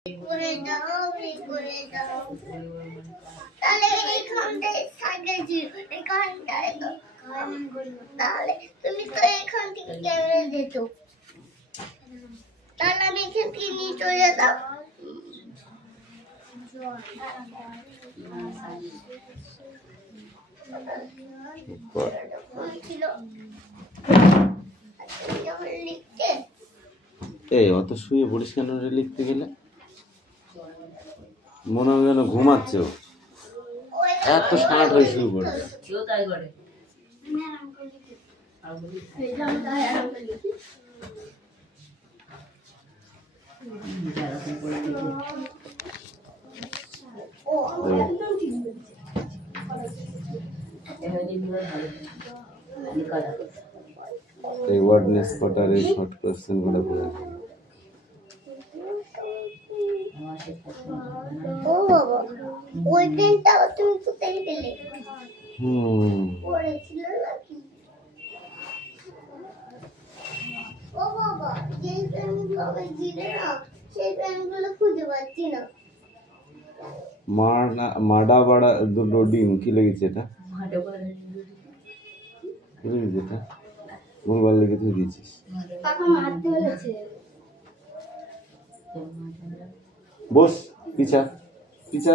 করে দাও করে দাও তাহলে এইখানটা সাইডে ছিল এইখানটা তাহলে তুমি তো এখান থেকে ক্যামেরা দিত তাহলে আমি এখান থেকে নিয়ে চলে যেতাম এই অত শুয়ে পড়িস কেন রে লিখতে গেলে মনে হয় যেন ঘুমাচ্ছে ও এত শার্ট হয়ে শুয়ে পড়ছে এই ওয়ার্ডনেস কটার এই শর্ট কোশ্চেন গুলো পড়ে ও বাবা ওই পেনটা তুমি কোথায় পেলে পড়েছিল নাকি ও বাবা যেই পেনগুলো আমি দিলে না সেই পেনগুলো খুঁজে পাচ্ছি না মাডা বাড়া দুটো ডিম কি লেগেছে এটা কি লেগেছে এটা ভুলভাল লেগে তুই দিয়েছিস বস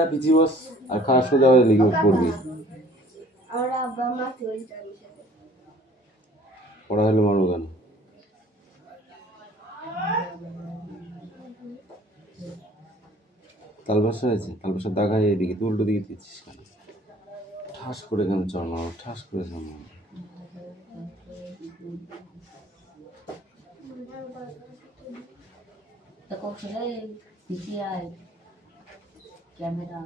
পিছি বস আর খাওয়া সোজা হয়ে লেগে পড়বি পড়া হলে মারবো কেন তালবাসা হয়েছে তালবাসার দাগা এদিকে তুই উল্টো দিকে দিচ্ছিস কেন ঠাস করে কেন চল মারো ঠাস করে চল মারো ক্যামেরা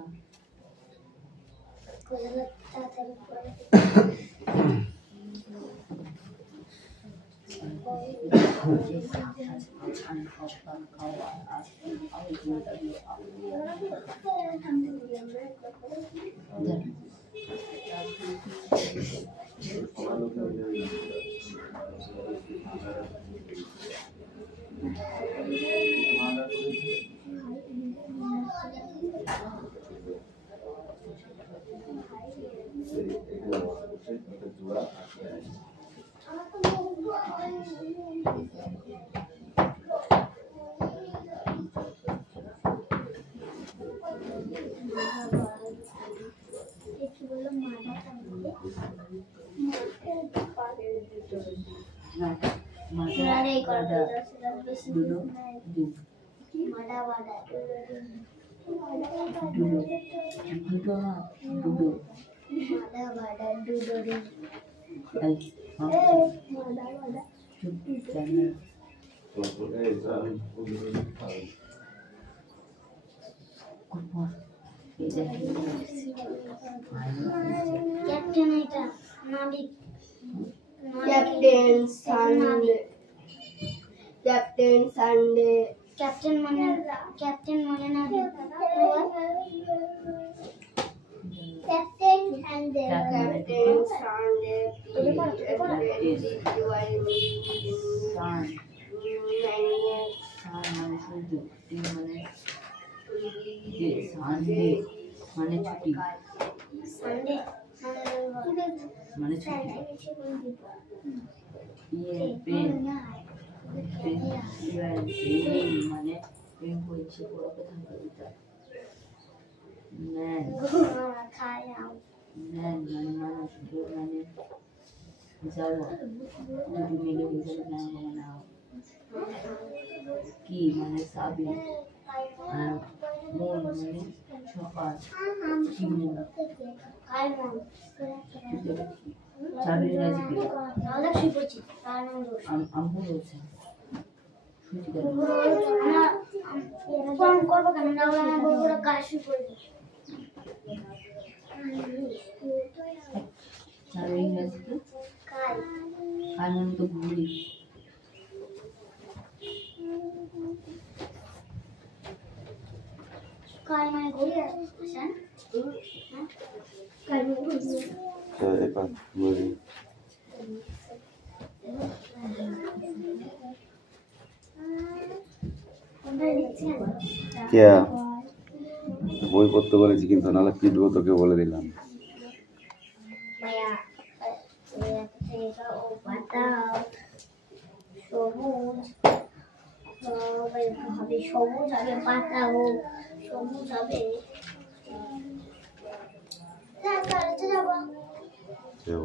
ক্যাপ্টেন সানডে ক্যাপ্টেন মানে না ক্যাপ্টেন সানডে মানে ছুটি সানডে মানে ছুটি পেন মানে পেন করছে বড় কথা বলতে ম্যান মানে মানুষ মানে যাবো দুটো মিলে হিসেবে ম্যান বানাও কি মানে সাবি আর মন মানে সকাল কি মন চাবি ইংরাজি কি আমু বলছে ফোন করবো কেন না বলবো কাজ শুরু করবো চাবি ইংরাজি কি কাল মানে তো ঘুরি কাল মানে ঘুরি আসেন কাল মানে ঘুরি এবার ঘুরি কে বই পড়তে বলেছি কিন্তু নাহলে পিটবো তোকে বলে দিলাম। মায়া ও পাতা সবুজ হবে, সবুজ হবে, পাতা হোক সবুজ হবে। যাবো কেউ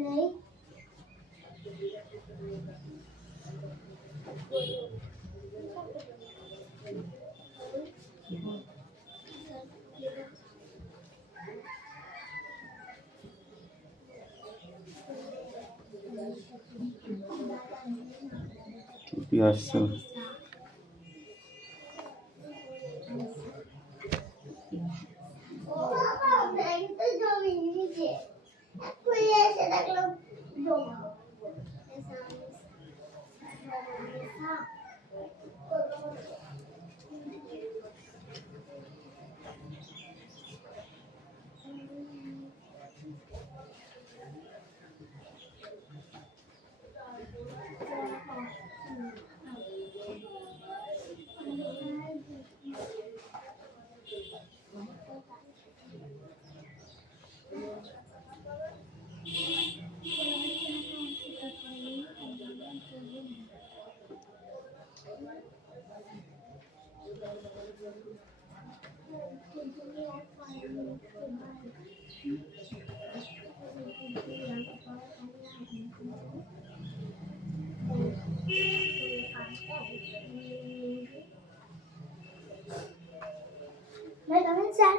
नहीं টুপি আসছে না। मैं कमेंट सर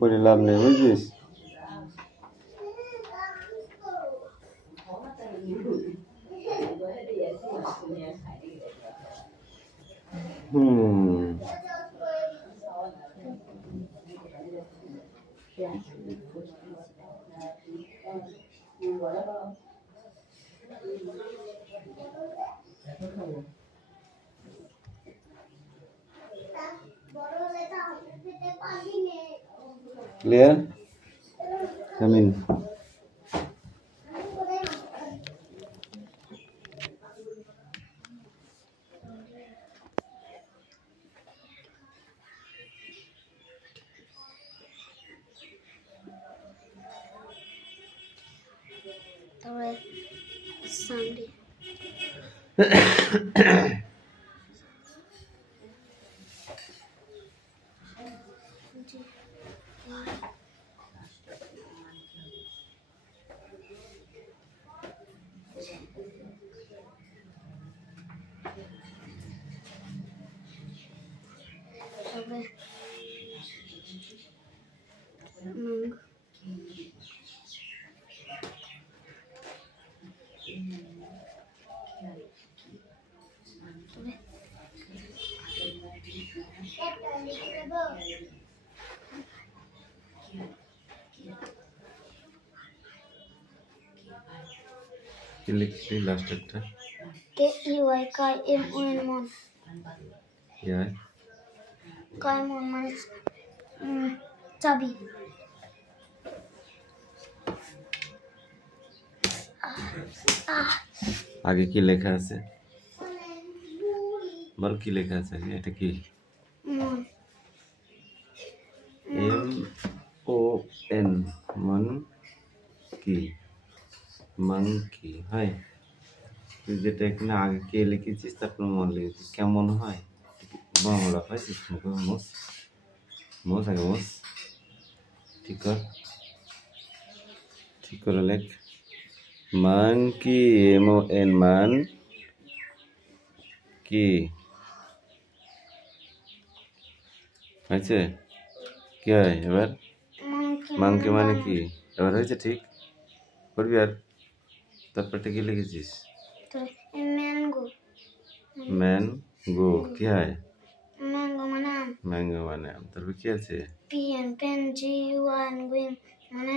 করে লাভ নেই, বুঝছিস? ক্লিয়ার? Come in. তারপরে সানডে তারপরে কি লিখছি লাস্ট একটা? KEYKMON মন। ইয়ার কায়মন মানে চাবি। আগে কি লেখা আছে বল, কি লেখা আছে আগে? এটা কি? মন। MON মন কি? মাংকি হয়। তুই যেটা এখানে আগে কে লিখেছিস তারপর মন লিখেছিস, কেমন হয়? বাংলা পাইছিস মুখে? মোস মোস আগে মোস ঠিক কর, ঠিক করে লেখ। মাংকি MON মান কি হয়েছে? কি হয় এবার? মাংকি মানে কি? এবার হয়েছে ঠিক? করবি আর? তারপরটা কি লিখেছিস? ম্যাঙ্গো। ম্যান গো কি হয়? ম্যাঙ্গো মানে আম। ম্যাঙ্গো মানে আম। তারপর কি আছে? PEN গুইন মানে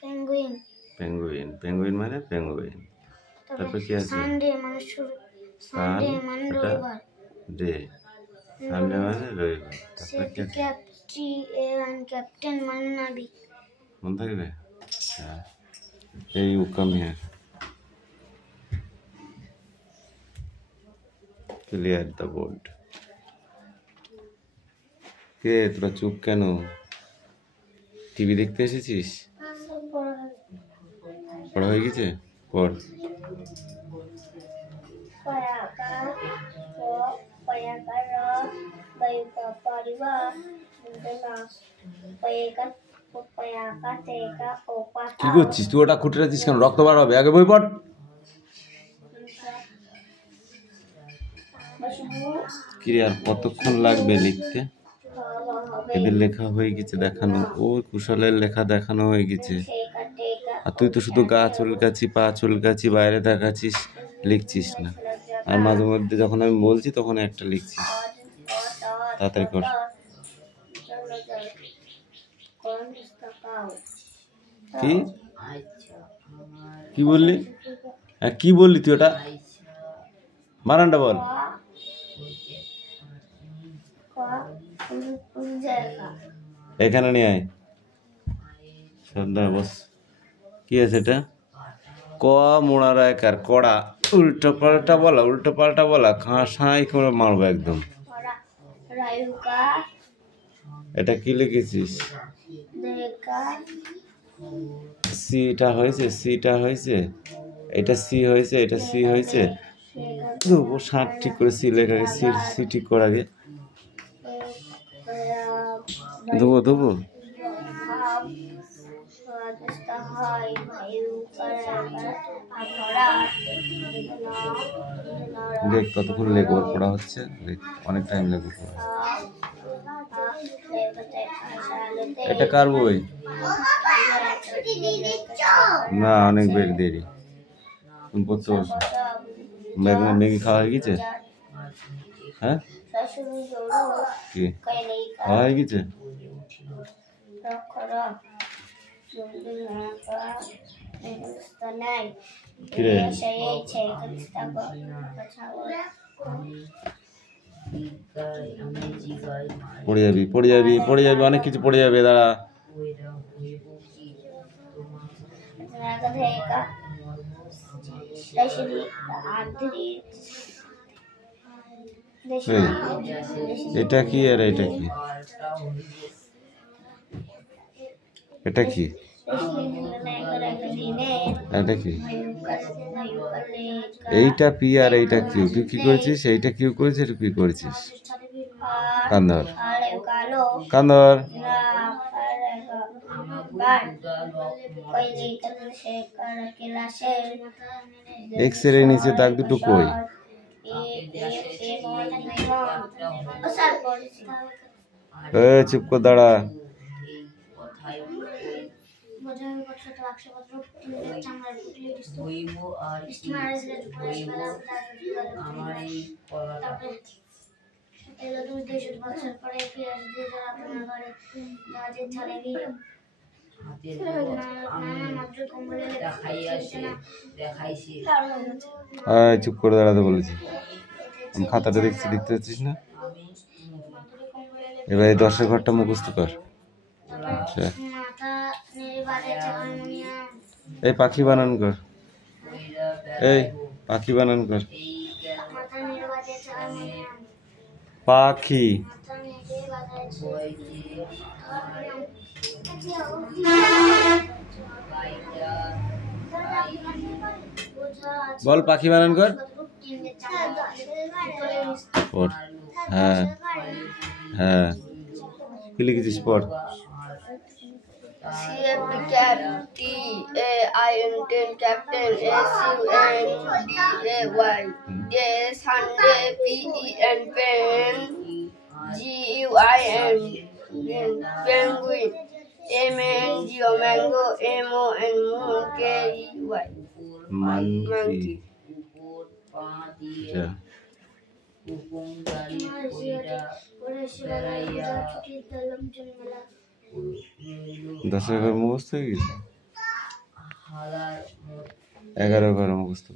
পেঙ্গুইন। পেঙ্গুইন, পেঙ্গুইন মানে পেঙ্গুইন। তারপর কি আছে? সানডে মানে সানডে মানে রবিবার। ডে সানডে মানে রবিবার। তারপর কি আছে? ক্যাপ্টেন মানে নাবিক। মনে থাকবে? হ্যাঁ, এই you come here. Clear the board. কে তোরা চুপ কেন? টিভি দেখতে এসেছিস? পড়া হয়ে গেছে? পড়। কি করছিস তুই? ওটা খুঁটে রাখিস কেন? রক্ত বার হবে, আগে বই পড়। কি আর কতক্ষণ লাগবে লিখতে? এদের লেখা হয়ে গেছে দেখানো, ও কুশলের লেখা দেখানো হয়ে গেছে। আর তুই তো শুধু গা চুলকাচ্ছি, পা চুলকাচ্ছি, বাইরে দেখাচ্ছিস, লিখছিস না। আর মাঝে মধ্যে যখন আমি বলছি তখন একটা লিখছিস। তাড়াতাড়ি কর। কি কি বললি? হ্যাঁ কি বললি তুই? ওটা বানানটা বল। এখানে নিয়ে আয়, সন্ধ্যা বস। কি আছে এটা? ক মোড়ার একার কড়া। উল্টো পাল্টা বলা, উল্টো পাল্টা বলা, খাঁসাই করে মারবো একদম। এটা কি লিখেছিস? সিটা হয়েছে, সিটা হয়েছে, এটা সি হয়েছে, এটা সি হয়েছে। দেবো ষাট ঠিক করে সি লেখা, সি সি ঠিক কর আগে। দেবো দেবো। দেখ কতক্ষণ লেখবার পড়া হচ্ছে, দেখ অনেক টাইম লেগে পড়া। এটা কার বই? ও বাবা ছুটি দিয়ে দিচ্ছ না, অনেক বের দেরি। তুমি পড়তে বসো। ম্যাগি খাওয়া হয়ে গেছে? হ্যাঁ, কি খাওয়া হয়ে গেছে? কিরে পড়ে যাবি, পড়ে যাবি, পড়ে যাবি, অনেক কিছু পড়ে যাবে। দাঁড়া, এটা কি আর এটা কি? এটা কি? এটা কি? এইটা পি আর এইটা কিউ। তুই কি করেছিস? এইটা কিউ করেছিস, এটা পি করেছিস। কান্দর কান্দর। এক্স রে নিচে দাগ দুটো কই? চুপ কর, দাঁড়া। চুপ করে দাঁড়াতে বলেছি। আমি খাতাটা দেখছি, দেখতে পাচ্ছিস না? এবার এই 10-এর ঘরটা মুখস্থ কর। এই পাখি বানান কর। এই পাখি বানান কর। পাখি। বল পাখি বানান কর। পড়। হ্যাঁ হ্যাঁ, কি লিখেছিস? পড়। Captain SUNDAY Sunday PEN pen GUIN penguin MNGO mango MON moon KEY monkey. দশের ঘর মুখস্থ হয়ে গেছে? 11 ঘর মুখস্থ।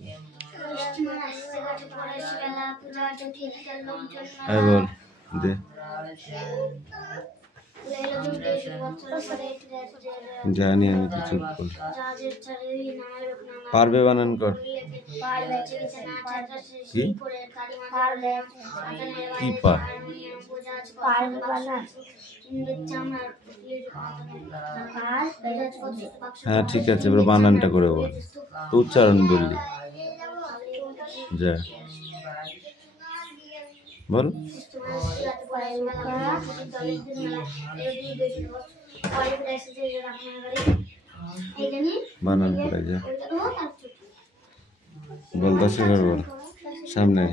বল দে। জানি আমি, তো চুপ কর। পারবে বানান কর। কি কি পা? হ্যাঁ ঠিক আছে, এবার বানানটা করে বল। উচ্চারণ বললি যা, বল। বানান করে যা, বল। 10-এর ঘর বল। সামনে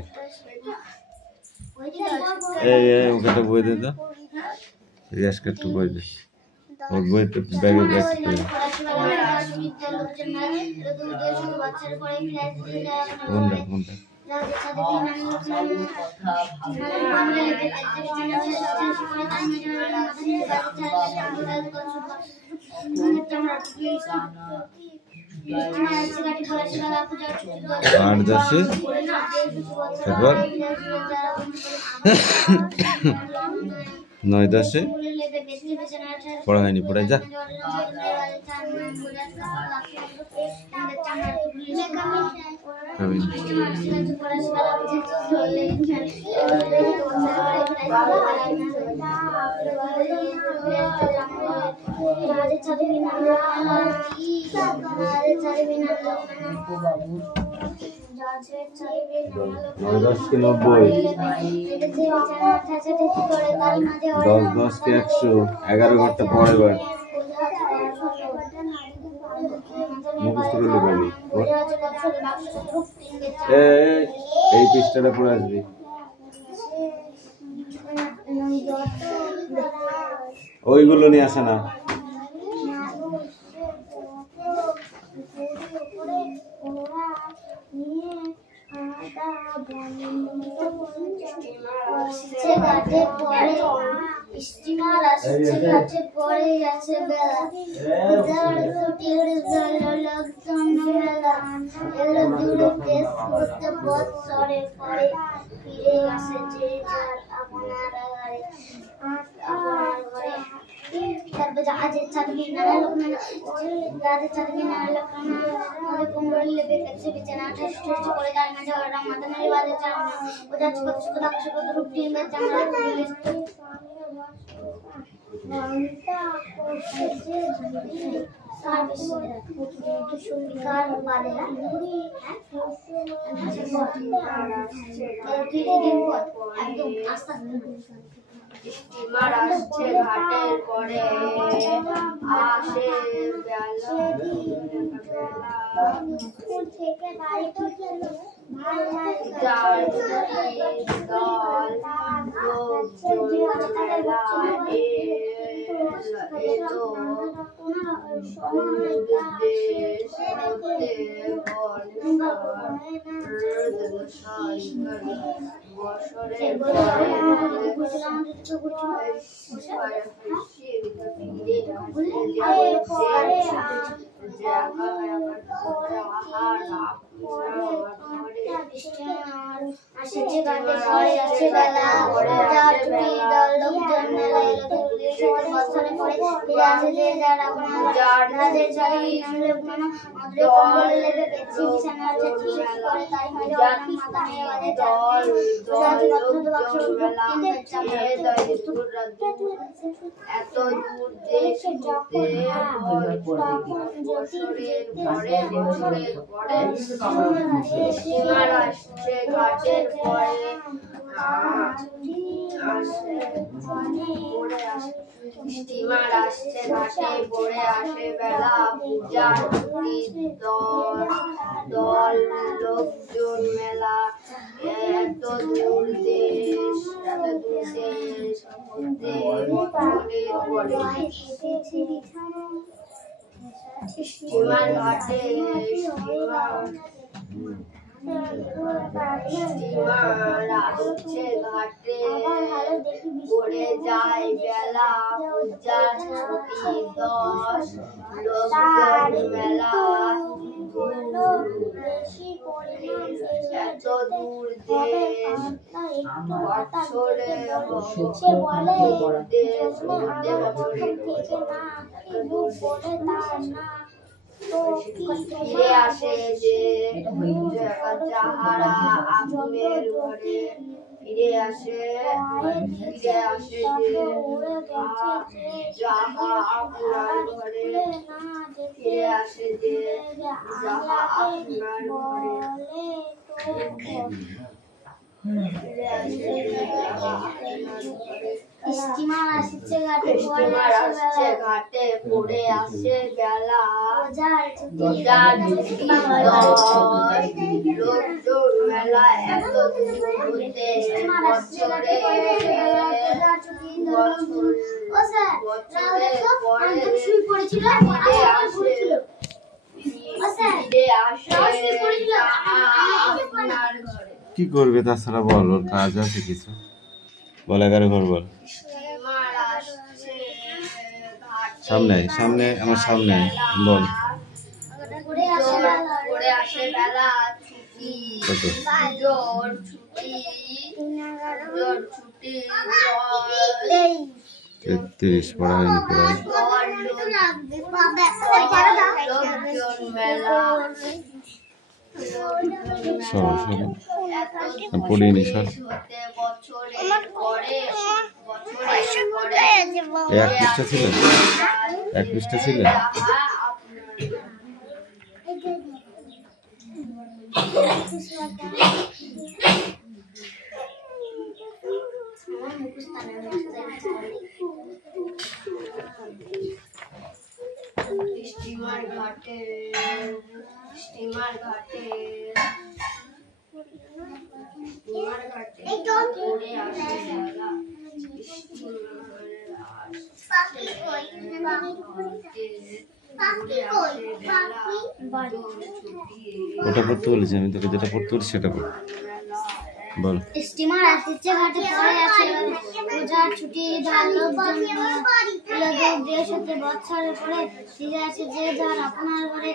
ওকে একটা বই দে তো, রিয়াজকে একটু বই দে। ওর বইতে ব্যাগে ব্যাগ করে। কোনটা কোনটা? आठ 10 তারপর 9 10 পড়া হয়নি, পড়াই যা। नौ 10 के 90, 10 10 के 100, 11 ঘরটা পড়ে বার মুখস্থ করলে পারবি। এই পৃষ্ঠাটা পড়ে আসবি। ওইগুলো নিয়ে আসে না। স্টিমার আসছে ঘাটে পড়ে আছে বেলা লোকজন মেলা এলো দূরে দেশ করতে বৎসরে পরে ফিরে আসে যে যার আপনার ঘরে তারপর জাহাজের চাকরি নানা লোক জাহাজের চাকরি নানা লোক আমাদের কোমরে লেগে গেছে বিছানা ঠেস ঠেস করে তার মাঝে ওরা মাথা মেরে বাজে চাও না ও যাচ্ছে কত শুধু ডাকছে কত রূপ টিম এর জামা পুলিশ স্টিমার আসছে ঘাটের পরে আসে যার দল আসছে গাতে পড়ে আছে বেলা যার ছুটি দল লোকজন মেলা এলো দূরে সবার বছরে পড়ে ফিরে আসে যে যার আপনার যাদের চাকরি নামলে আমাদের কোমরে লেগে গেছে বিছানা আছে ঠিক করে তাই মাঝে অনেক মাথা নিয়ে বাজে চাল যাচ্ছে কত শুধু বাক্স এত দূর দেশ ঘুরতে বছরের পরে স্টিমার আসছে ঘাটের পরে স্টিমার আসছে ঘাটে পড়ে আসে বেলা পূজার দল লোকজন মেলা এত দূর দেশ স্টিমার ঘাটে স্টিমার আসছে ঘাটে পড়ে যায় বেলা পূজার ছুটি 10 লোকজন মেলা এত দূর দেশ বছরে দেশ ঘুরতে ফিরে আসে যে যাহারা আগুনের ঘরে ফিরে আসে যে যাহা আপনার ঘরে ফিরে আসে যে যাহা আপনার ঘরে স্টিমার আসছে ঘাটে পড়ে আসে বেলা লোকজন মেলা এত কি করবে তাছাড়া বল, ওর কাজ আছে কিছু বল। 11 ঘর বল, সামনে সামনে আমার সামনে বল। কত 33 পড়া হয়নি পড়াই সরো সরো পড়িনি সর। এক পৃষ্ঠা ছিল, এক পৃষ্ঠা ছিল। স্টিমার ঘাটে পড়ে আসে বেলা পাখি কই পাখি কই পাখি ওটা পড়তে বলেছি আমি তোকে, যেটা পড়তে বলছি সেটা পড়। বল। স্টিমার আসছে ঘাটে পড়ে আছে পূজার ছুটি ধার লোকজন দেশ হতে বৎসরে পড়ে ফিরে আসে যে যার আপনার ঘরে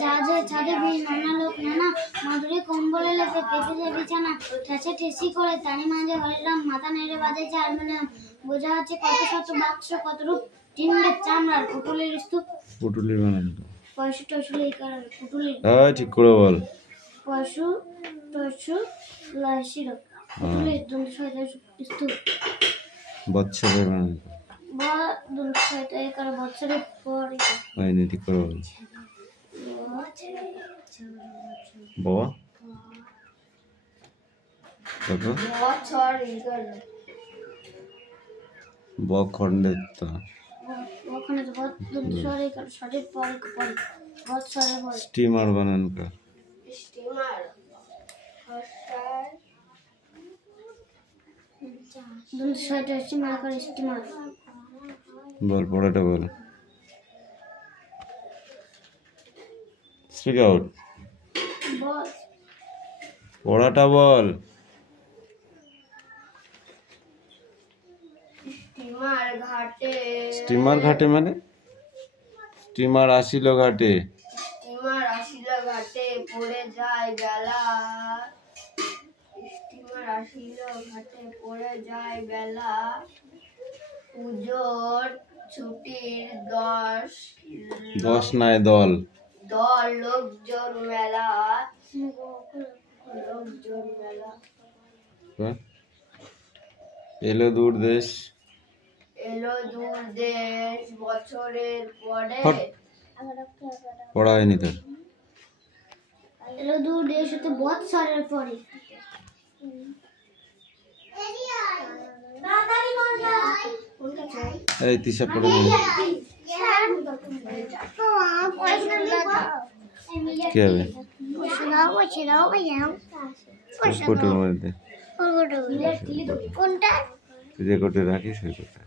জাহাজে ছাদে ভিড় নানা লোক নানা মাদুরে কম্বলে লেপে পেতেছে বিছানা ঠেসে ঠেসি করে তারি মাঝে হরিরাম মাথা নেড়ে বাজেছে হারমোনিয়াম বোঝা হচ্ছে কত শত বাক্স কত রূপ টিনের চামড়ার পুটুলির স্তূপ পুটুলির বানানো তো। পয়সা টসুলি কার পুটুলির ঠিক করে বল। পশু টসু লাশির পুটুলির দন্ত ছয়টা স্তূপ বৎসরের বানানো তো। বা দন্ত ছয়টা একার বছরের পর হয়নি, ঠিক করে বল। বাবা তারপর বছর ইগল বখণ্ডের তো ওখানে তো দন্ত ছয় একার সঠিক পরে পরে বছরের পরে স্টিমার বানানো কার? স্টিমার হস্টার দন্ত ছয়টা স্টিমার করে স্টিমার বল, পড়াটা বল। Speak out. বস পড়াটা বল। স্টিমার ঘাটে স্টিমার ঘাটে মানে? স্টিমার আসিল ঘাটে। স্টিমার আসিল ঘাটে পড়ে যায় বেলা স্টিমার আসিল ঘাটে পড়ে যায় বেলা পুজোর ছুটির 10 নয় দল। দল লোকজন মেলা লোকজন মেলা এলো দূর দেশ। এলো দূর দেশ বছরের পরে হট। পড়া হয়নি তোর। এলো দূর দেশ হতে বৎসরের পরে এই তিশা পড়ে নে। কি হবে? কোটের মধ্যে কোনটা তুই যে কোটে রাখিস ওই কোটে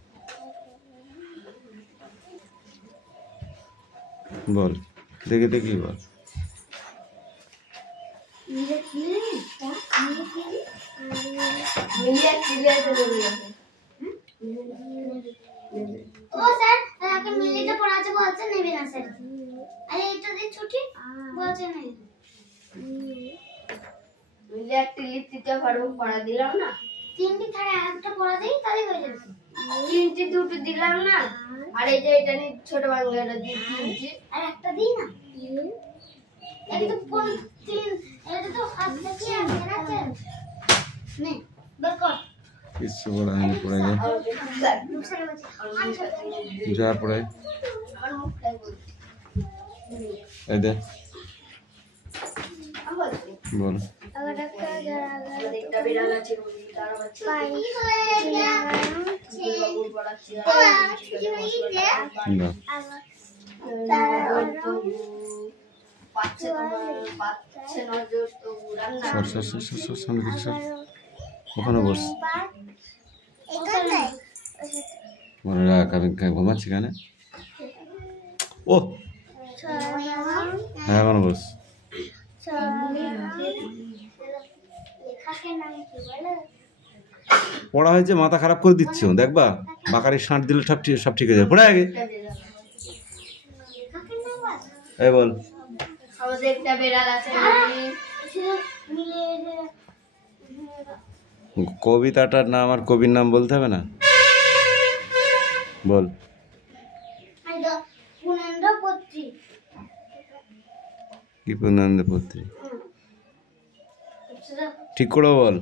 বল। দেখে দেখি বল। মিলিয়ে ক্লিয়ার করে দিয়েছে ও স্যার তাকে মিলিটা পড়াতে বলছে নেবে না স্যার আরে এটা দিয়ে ছুটি বলছে না মিলিয়ে একটা লিখতে পারবো পড়া দিলাম না তিনটি ছাড়া একটা পড়া দেই তাহলে হয়ে যাবে তিনটি দুটো দিলাম না আর এই যে এটা নিয়ে ছোট বাংলাটা দিয়ে তিনটি আর একটা দিই না এটা তো কোন তিন এটা তো হাত থেকে আছে না স্যার নে বের কর কিছু পড়া হয়নি, পড়ে যা। যা পড়ে। আমার মুখটাই বলছি এই দে আমার বল। আবার একটা আমাদের একটা বিড়াল আছে তার বাচ্চা বাবু পড়াচ্ছে না পাচ্ছে তোমার পাচ্ছে নজর তো উড়ান না সর সর সর সর সামনে দিকে সর। ওখানে বস। মনে রাখ আমি ঘুমাচ্ছি কেন? ও হ্যাঁ, এখন বস। পড়া হয়েছে, মাথা খারাপ করে দিচ্ছ দেখবা। বাকারি শাঁট দিলে সব ঠিক হয়ে যাবে। পড়ে আগে এই বল। আমাদের একটা বিড়াল আছে কবিতাটার নাম আর কবির নাম বলতে হবে না? বল। কি পূর্ণানন্দ পত্রী? ঠিক করে বল।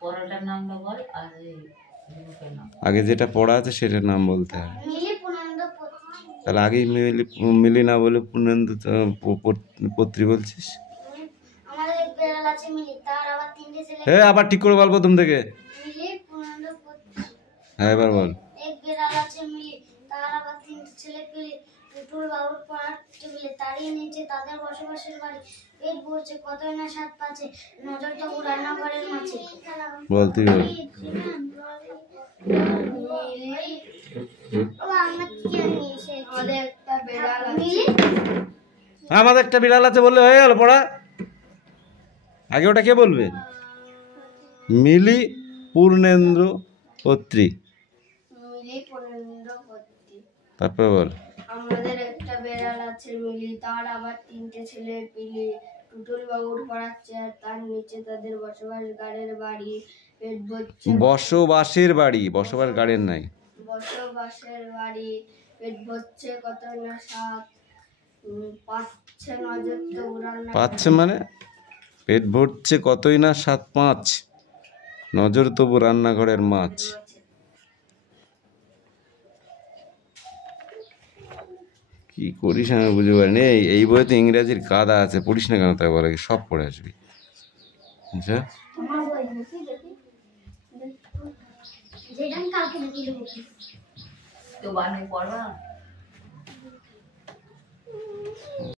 পড়াটার নামটা বল আর এই লেখকের নাম। আগে যেটা পড়া আছে সেটার নাম বলতে হবে। তাহলে আগেই মিলি না বলে পূর্ণানন্দ পত্রী বলছিস? আমাদের এক বিড়াল আছে মিলি তার আবার তিনটে ছেলে হ্যাঁ, আবার ঠিক করে বল প্রথম থেকে। মিলি পূর্ণানন্দ পত্রী হ্যাঁ, এবার বল। এক বিড়াল আছে মিলি তার আবার তিনটে ছেলে পিলি পুতুল বাবুর পড়ার টেবিলে তারই নিচে তাদের বসবাসের বাড়ি পেট ভরছে কতই না স্বাদ পাচ্ছে নজর তো রান্নাঘরের মাঝে বল তুই বল। ও আমার কি নিয়ে এসেছে? আমাদের একটা বেড়াল আছে। মিলি আমাদের একটা বিড়াল আছে বললে হয়ে গেল পড়া। আগে ওটা কে বলবে? মিলি পূর্ণেন্দ্র অত্রি। মিলি পনেন্দ্র ভর্তি। তারপরে বল। আমাদের একটা বেড়াল আছে মিলি, তার আবার 3টে ছেলে পিলি। টুটুল বাবুর পড়াচ্ছে, আর তার নিচে তাদের বসবাস গাড়ির বাড়ি। পেট ভরছে বসবাসের বাড়ি, বসবাস গাড়ির নাই। বসবাসের বাড়ি। পেট ভরছে কত না সাত। পাচ্ছে নজর তো রান্না পাচ্ছে মানে পেট ভরছে কতই না 7-5, নজর তবু রান্নাঘরের মাছ। কি করিস আমি বুঝতে পারিনি। এই বইতে ইংরেজির কাদা আছে, পড়িস না কেন? তাই বলে কি সব পড়ে আসবি? আচ্ছা আমার বই দেখি দেখি যেটা আমি কালকে দেখিয়ে দেবো। তো বানে পড়া